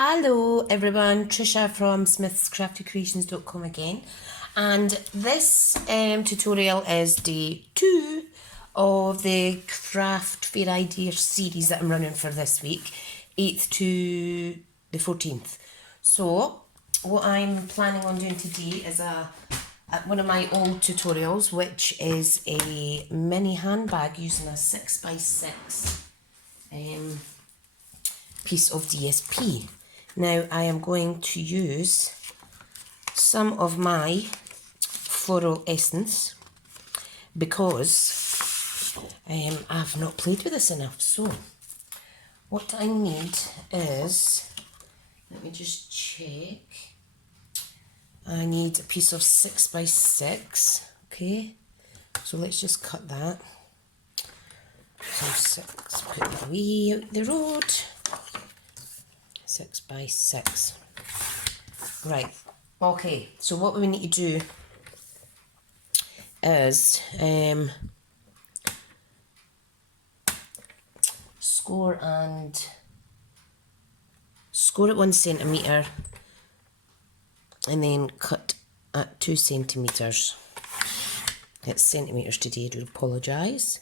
Hello everyone, Trisha from smithscraftycreations.com again, and this tutorial is day 2 of the Craft Fayre Idea series that I'm running for this week, 8th to the 14th. So what I'm planning on doing today is one of my old tutorials, which is a mini handbag using a 6x6 piece of DSP. Now I am going to use some of my floral essence because I've not played with this enough. So what I need is, let me just check, I need a piece of 6x6, okay, so let's just cut that. So 6, put that away out the road. 6x6. Right, okay, so what we need to do is score at 1 centimetre and then cut at 2 centimetres. It's centimetres today, I do apologise.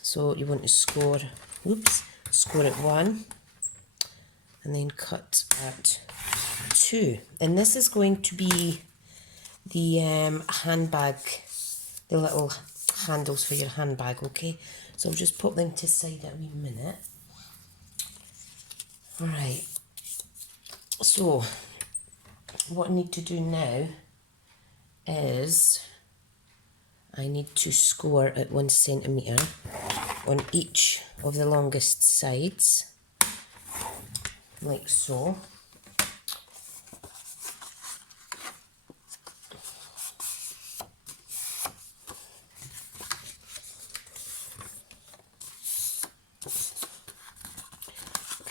So you want to score at 1 and then cut at 2. And this is going to be the handbag, the little handles for your handbag, okay? So I'll just put them to the side a wee minute. Alright, so what I need to do now is I need to score at 1 centimetre on each of the longest sides, like so.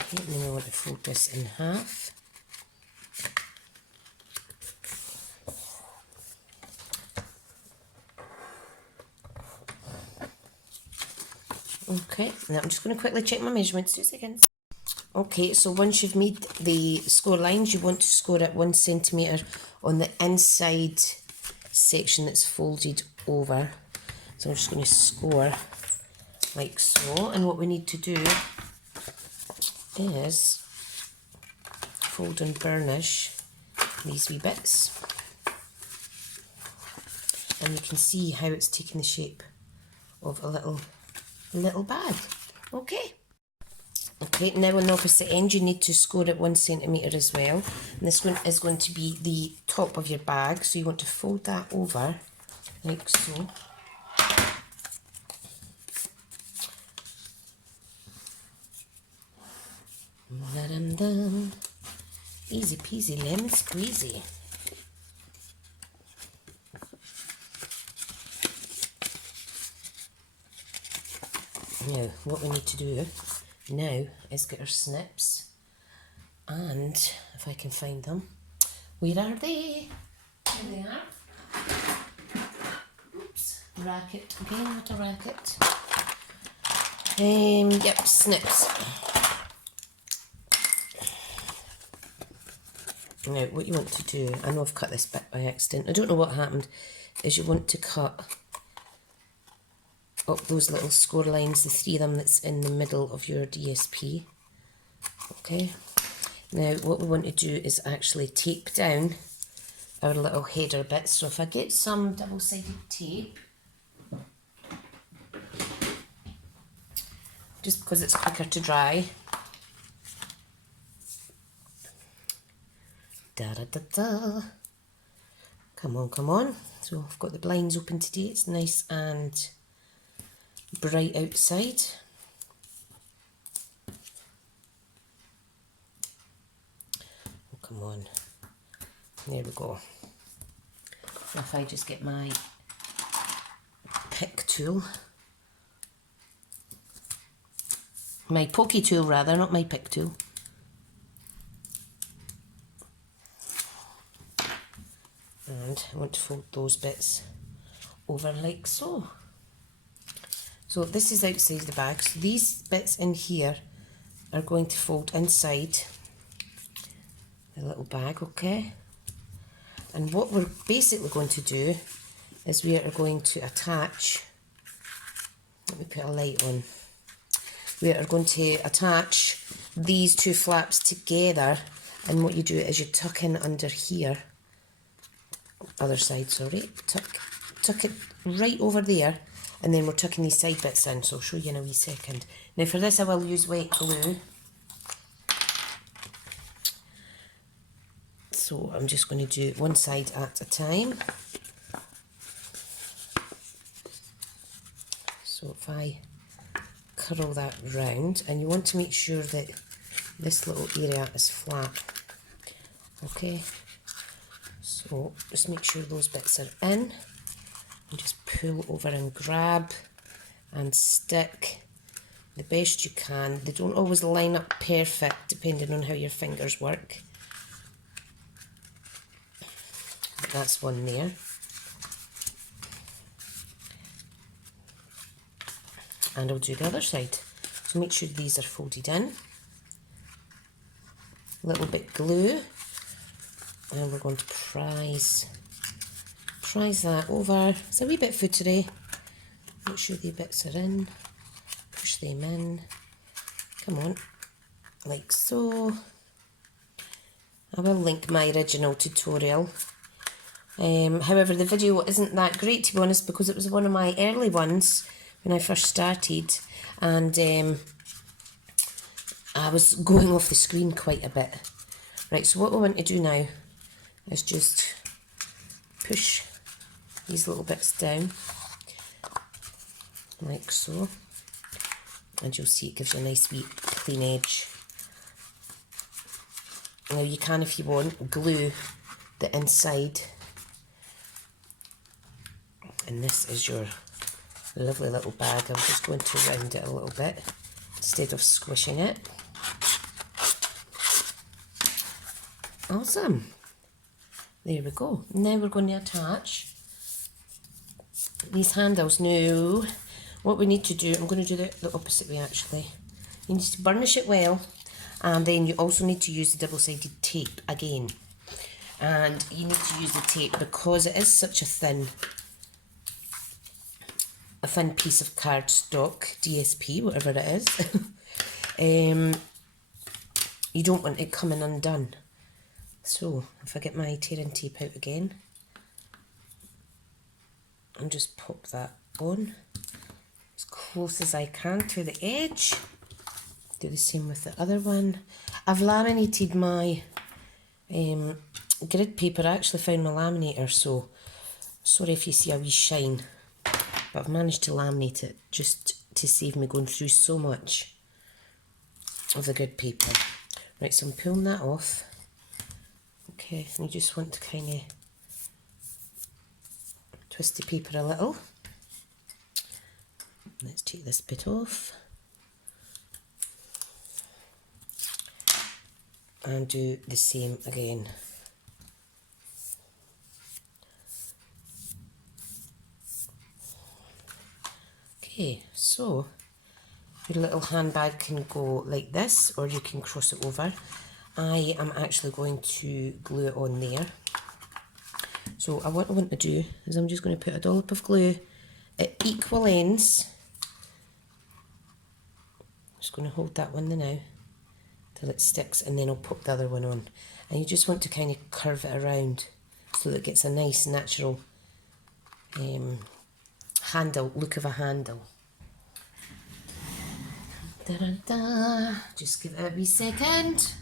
Okay, and then I want to fold this in half. Okay, now I'm just going to quickly check my measurements, 2 seconds. Okay, so once you've made the score lines, you want to score at 1 centimetre on the inside section that's folded over. So I'm just going to score like so, and what we need to do is fold and burnish these wee bits, and you can see how it's taking the shape of a little bag. Okay, now on the opposite end you need to score at 1 centimetre as well, and this one is going to be the top of your bag, so you want to fold that over like so. Da-dum-dum. Easy peasy lemon squeezy. Now what we need to do now is get our snips, and if I can find them, where are they? There they are. Oops, racket again, what a racket. Yep, snips. Now what you want to do, I know I've cut this bit by accident, I don't know what happened, is you want to cut up those little score lines, the 3 of them that's in the middle of your DSP. Okay, now what we want to do is actually tape down our little header bits. So if I get some double-sided tape, just because it's quicker to dry. Da-da-da-da. Come on, come on. So I've got the blinds open today, it's nice and bright outside. Oh, come on. There we go. So if I just get my pick tool, my pokey tool rather, not my pick tool. And I want to fold those bits over like so. So this is outside the bag, so these bits in here are going to fold inside a little bag, okay? And what we're basically going to do is we are going to attach, let me put a light on, we are going to attach these two flaps together, and what you do is you tuck in under here, other side, sorry, tuck it right over there, and then we're tucking these side bits in, so I'll show you in a wee second. Now for this I will use wet glue. So I'm just going to do one side at a time. So if I curl that round, and you want to make sure that this little area is flat. Okay, so just make sure those bits are in, and just pull over and grab and stick the best you can. They don't always line up perfect depending on how your fingers work. But that's one there. And I'll do the other side. So make sure these are folded in. A little bit glue, and we're going to prise that over. It's a wee bit footery. Make sure the bits are in. Push them in. Come on, like so. I will link my original tutorial. However, the video isn't that great, to be honest, because it was one of my early ones when I first started, and I was going off the screen quite a bit. Right, so what we want to do now is just push these little bits down, like so, and you'll see it gives you a nice wee clean edge. Now you can, if you want, glue the inside, and this is your lovely little bag. I'm just going to round it a little bit instead of squishing it. Awesome. There we go. Now we're going to attach these handles. Now, what we need to do, I'm going to do the opposite way actually. You need to burnish it well, and then you also need to use the double-sided tape again. And you need to use the tape because it is such a thin piece of cardstock, DSP, whatever it is. You don't want it coming undone. So if I get my tearing tape out again and just pop that on as close as I can to the edge. Do the same with the other one. I've laminated my grid paper. I actually found my laminator, so sorry if you see a wee shine, but I've managed to laminate it just to save me going through so much of the grid paper. Right, so I'm pulling that off. Okay, and you just want to kind of twist the paper a little. Let's take this bit off. And do the same again. Okay, so your little handbag can go like this, or you can cross it over. I am actually going to glue it on there. So what I want to do is I'm just going to put a dollop of glue at equal ends. Just going to hold that one now till it sticks, and then I'll pop the other one on. And you just want to kind of curve it around so that it gets a nice natural handle, look of a handle. Da-da-da. Just give it a wee second.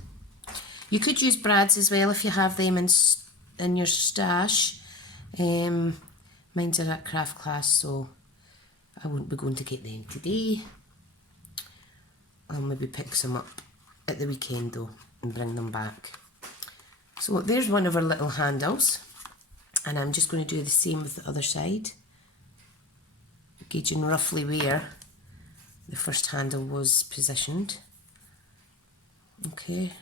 You could use brads as well if you have them in your stash. Mine's are at craft class, so I won't be going to get them today. I'll maybe pick some up at the weekend though and bring them back. So there's one of our little handles, and I'm just going to do the same with the other side, gauging roughly where the first handle was positioned. Okay,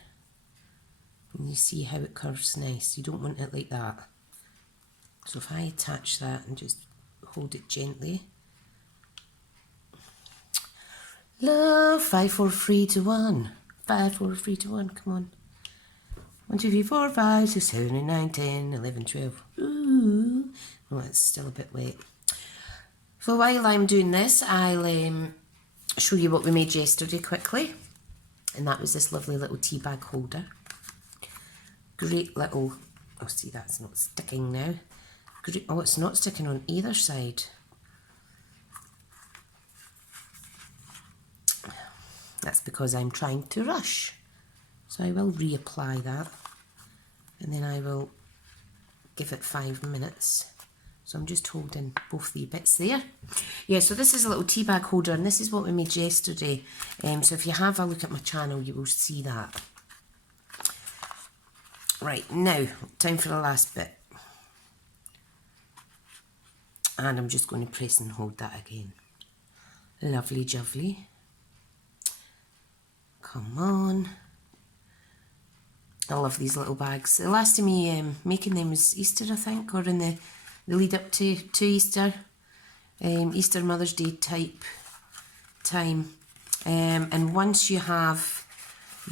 and you see how it curves nice. You don't want it like that. So if I attach that and just hold it gently. Love, 5, 4, 3, 2, 1. 5, 4, 3, 2, 1, come on. 1, 2, 3, 4, 5, 6, 7, 8, 9, 10, 11, 12. Ooh. Oh, it's still a bit wet. So while I'm doing this, I'll show you what we made yesterday quickly. And that was this lovely little tea bag holder. Great little, oh see that's not sticking now. Great, oh it's not sticking on either side. That's because I'm trying to rush. So I will reapply that. And then I will give it 5 minutes. So I'm just holding both the bits there. Yeah, so this is a little tea bag holder and this is what we made yesterday. So if you have a look at my channel, you will see that. Right, now, time for the last bit. And I'm just going to press and hold that again. Lovely jubbly. Come on. I love these little bags. The last time me making them was Easter, I think, or in the lead up to Easter. Easter, Mother's Day type time. And once you have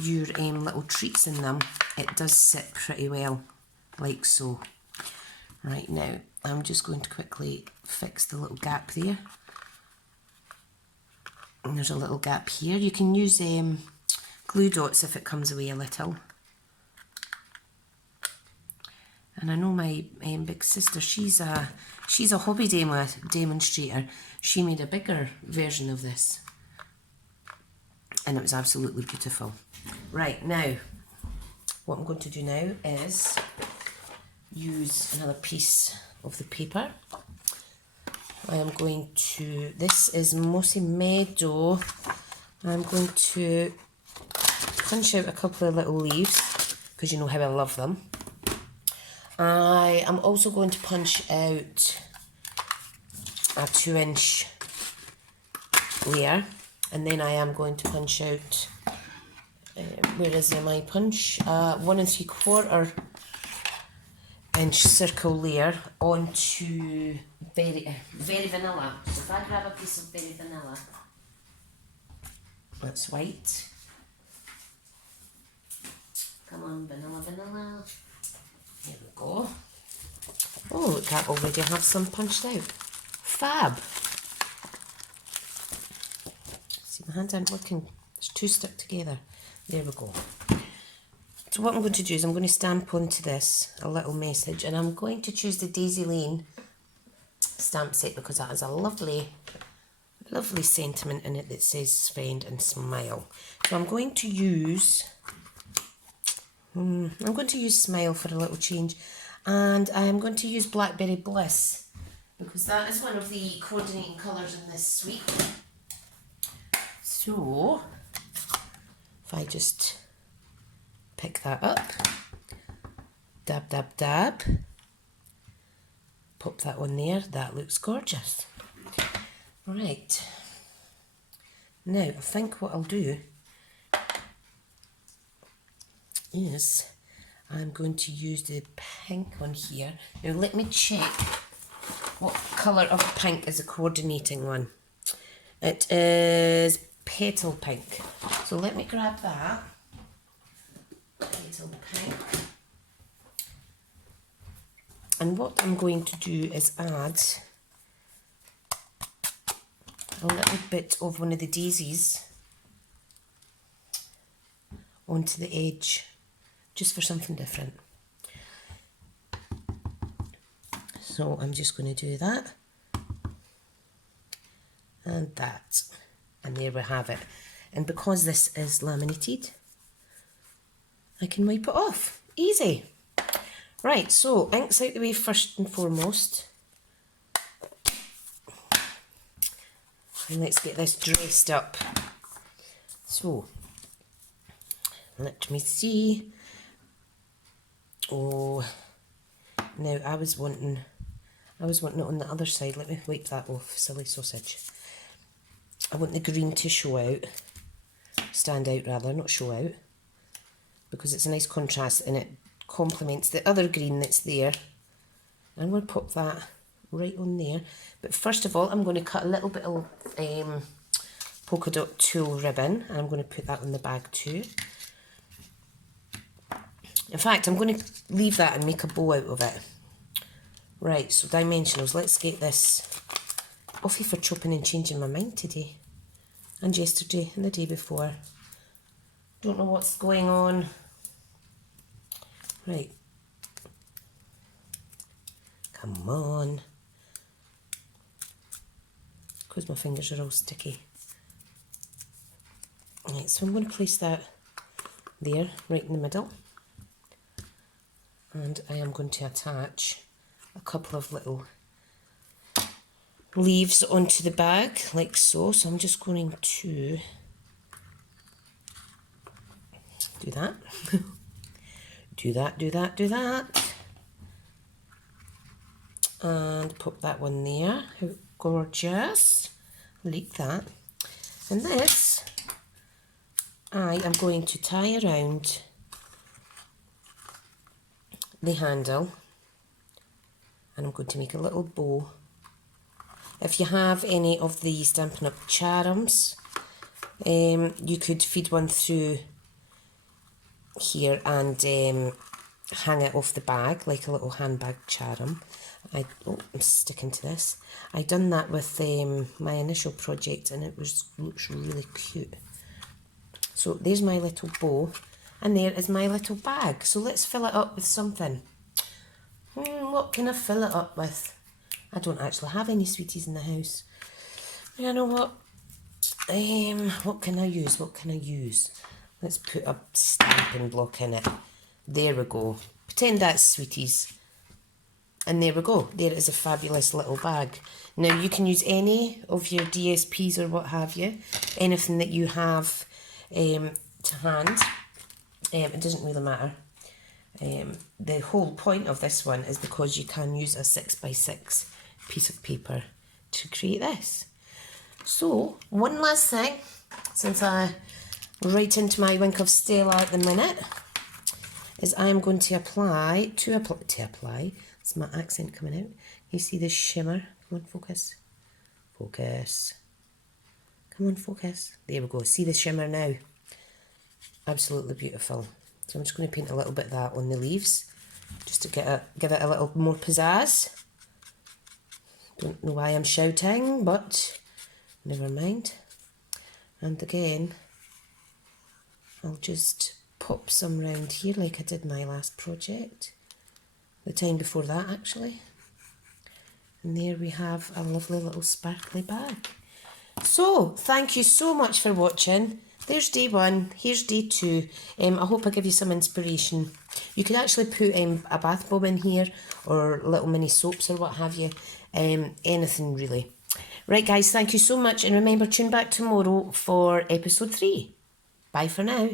your little treats in them, it does sit pretty well, like so. Right, now, I'm just going to quickly fix the little gap there. And there's a little gap here. You can use glue dots if it comes away a little. And I know my big sister, she's a hobby demonstrator. She made a bigger version of this. And it was absolutely beautiful. Right, now, what I'm going to do now is use another piece of the paper. I am going to, this is Mossy Meadow. I'm going to punch out a couple of little leaves, because you know how I love them. I am also going to punch out a 2-inch layer, and then I am going to punch out, where is my punch? 1 3/4 inch circle layer onto very vanilla. So if I grab a piece of very vanilla, that's white. Come on, vanilla, vanilla. There we go. Oh, look, I already have some punched out. Fab. See, my hands aren't working. There's 2 stuck together. There we go. So what I'm going to do is I'm going to stamp onto this a little message, and I'm going to choose the Daisy Lane stamp set because that has a lovely, lovely sentiment in it that says spend and smile. So I'm going to use smile for a little change, and I'm going to use Blackberry Bliss because that is one of the coordinating colours in this suite. So if I just pick that up, dab, dab, dab, pop that on there, that looks gorgeous. Right, now I think what I'll do is I'm going to use the pink one here. Now let me check what colour of pink is the coordinating one. It is Petal Pink. So let me grab that. Petal Pink. And what I'm going to do is add a little bit of one of the daisies onto the edge, just for something different. So I'm just going to do that and that, and there we have it. And because this is laminated, I can wipe it off. Easy. Right, so ink's out the way first and foremost. And let's get this dressed up. So, let me see. Oh, now I was wanting it on the other side. Let me wipe that off, silly sausage. I want the green to show out, stand out rather, not show out, because it's a nice contrast and it complements the other green that's there. And we'll pop that right on there. But first of all, I'm going to cut a little bit of polka dot tulle ribbon, and I'm going to put that in the bag too. In fact, I'm going to leave that and make a bow out of it. Right, so dimensionals. Let's get this. Off you for chopping and changing my mind today. And yesterday and the day before. Don't know what's going on. Right. Come on. Because my fingers are all sticky. Right, so I'm going to place that there, right in the middle. And I am going to attach a couple of little leaves onto the bag, like so. So I'm just going to do that. do that. And pop that one there. How gorgeous. Like that. And this, I am going to tie around the handle. And I'm going to make a little bow. If you have any of the Stampin' Up! Charms, you could feed one through here and hang it off the bag like a little handbag charm. I'm sticking to this. I done that with my initial project and it looks really cute. So there's my little bow and there is my little bag. So let's fill it up with something. What can I fill it up with? I don't actually have any sweeties in the house. You know what? What can I use? Let's put a stamping block in it. There we go. Pretend that's sweeties. And there we go. There is a fabulous little bag. Now you can use any of your DSPs or what have you. Anything that you have to hand. It doesn't really matter. The whole point of this one is because you can use a 6x6 piece of paper to create this. So, one last thing, since I'm right into my wink of Stella at the minute, is I am going to apply, it's my accent coming out. You see the shimmer? Come on, focus. Focus. Come on, focus. There we go. See the shimmer now? Absolutely beautiful. So I'm just going to paint a little bit of that on the leaves, just to give it a little more pizzazz. Don't know why I'm shouting, but never mind. And again, I'll just pop some round here like I did my last project. The time before that, actually. And there we have a lovely little sparkly bag. So, thank you so much for watching. There's day one, here's day two. I hope I give you some inspiration. You could actually put a bath bomb in here or little mini soaps or what have you. Anything really. Right guys, thank you so much and remember, tune back tomorrow for episode 3. Bye for now.